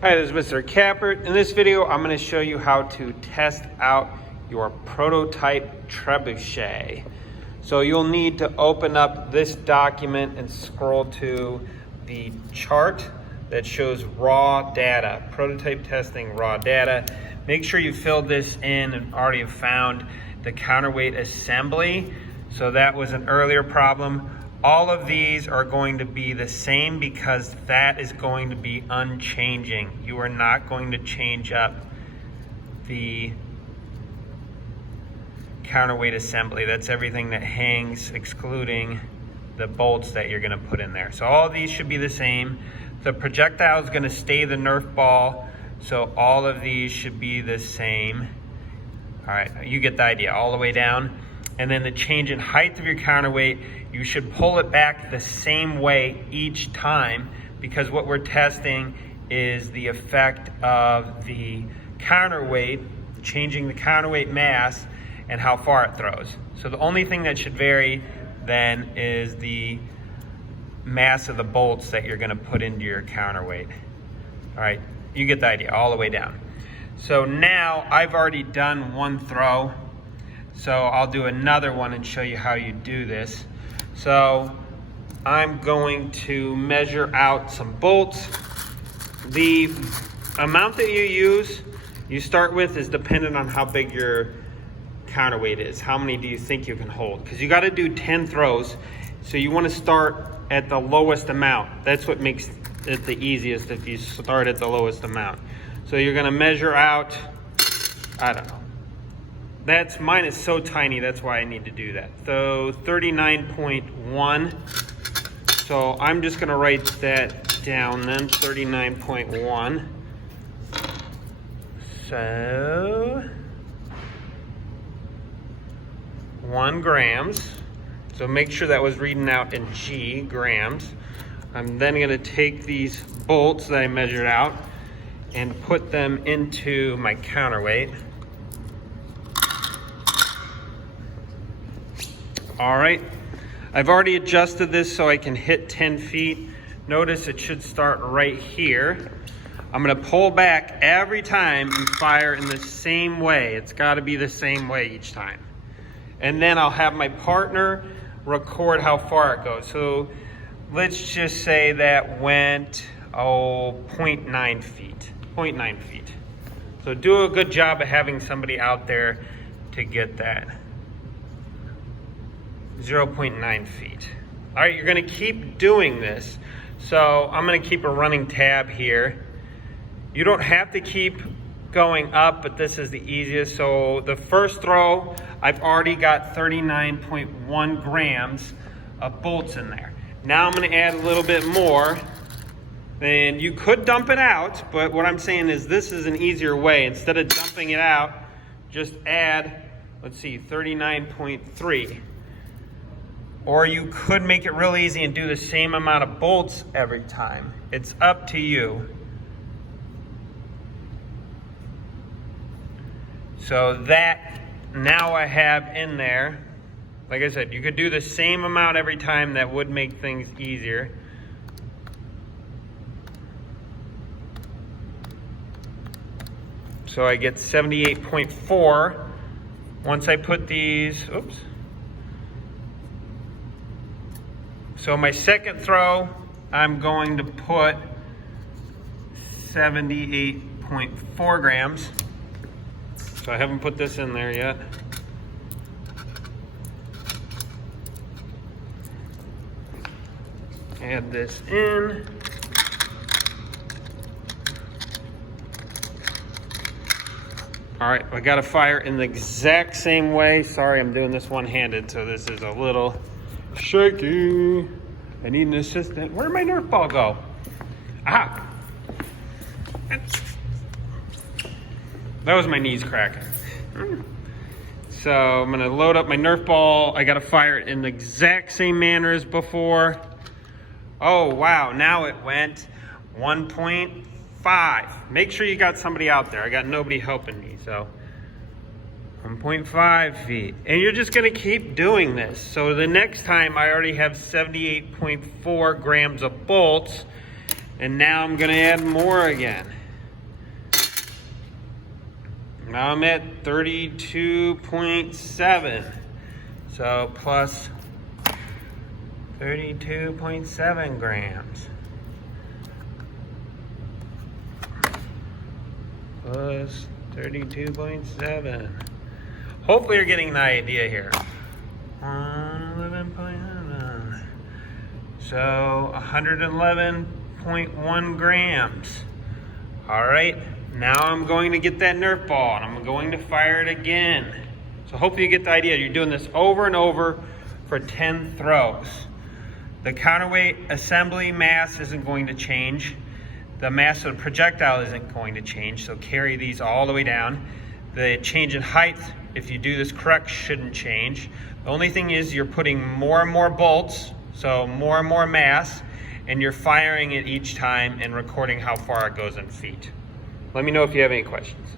Hi, this is Mr. Capert. In this video, I'm going to show you how to test out your prototype trebuchet. So you'll need to open up this document and scroll to the chart that shows raw data, prototype testing raw data. Make sure you filled this in and already have found the counterweight assembly. So that was an earlier problem. All of these are going to be the same because that is going to be unchanging. You are not going to change up the counterweight assembly. That's everything that hangs, excluding the bolts that you're going to put in there. So all of these should be the same. The projectile is going to stay the Nerf ball, so all of these should be the same. All right, you get the idea, all the way down. And then the change in height of your counterweight, you should pull it back the same way each time, because what we're testing is the effect of the counterweight, changing the counterweight mass and how far it throws. So the only thing that should vary then is the mass of the bolts that you're going to put into your counterweight. All right, you get the idea, all the way down. So now I've already done one throw, so I'll do another one and show you how you do this. So I'm going to measure out some bolts. The amount that you start with is dependent on how big your counterweight is. How many do you think you can hold? Because you got to do 10 throws. So you want to start at the lowest amount. That's what makes it the easiest, if you start at the lowest amount. So you're going to measure out, I don't know. Mine is so tiny, that's why I need to do that. So 39.1. So I'm just gonna write that down then, 39.1. So 1 grams. So make sure that was reading out in grams. I'm then gonna take these bolts that I measured out and put them into my counterweight. All right, I've already adjusted this so I can hit 10 feet. Notice it should start right here. I'm gonna pull back every time and fire in the same way. It's gotta be the same way each time. And then I'll have my partner record how far it goes. So let's just say that went, 0.9 feet, 0.9 feet. So do a good job of having somebody out there to get that. 0.9 feet. All right, you're gonna keep doing this. So I'm gonna keep a running tab here. You don't have to keep going up, but this is the easiest. So the first throw, I've already got 39.1 grams of bolts in there. Now I'm gonna add a little bit more. And you could dump it out, but what I'm saying is this is an easier way. Instead of dumping it out, just add, let's see, 39.3. Or you could make it real easy and do the same amount of bolts every time. It's up to you. So that now I have in there, like I said, you could do the same amount every time. That would make things easier. So I get 78.4 once I put these, oops. So my second throw, I'm going to put 78.4 grams. So I haven't put this in there yet. Add this in. All right, I gotta fire in the exact same way. Sorry, I'm doing this one-handed, so this is a little shaky. I need an assistant. Where'd my Nerf ball go? Aha! That was my knees cracking. So I'm gonna load up my Nerf ball. I gotta fire it in the exact same manner as before. Oh wow, now it went 1.5. Make sure you got somebody out there. I got nobody helping me, so 1.5 feet. And you're just gonna keep doing this. So the next time I already have 78.4 grams of bolts, and now I'm gonna add more again. Now I'm at 32.7. So plus 32.7 grams. Plus 32.7. Hopefully you're getting the idea here. 111.1. So 111.1 grams. All right, now I'm going to get that Nerf ball and I'm going to fire it again. So hopefully you get the idea. You're doing this over and over for 10 throws. The counterweight assembly mass isn't going to change. The mass of the projectile isn't going to change, so carry these all the way down. The change in height, if you do this correct, shouldn't change. The only thing is you're putting more and more bolts, so more and more mass, and you're firing it each time and recording how far it goes in feet. Let me know if you have any questions.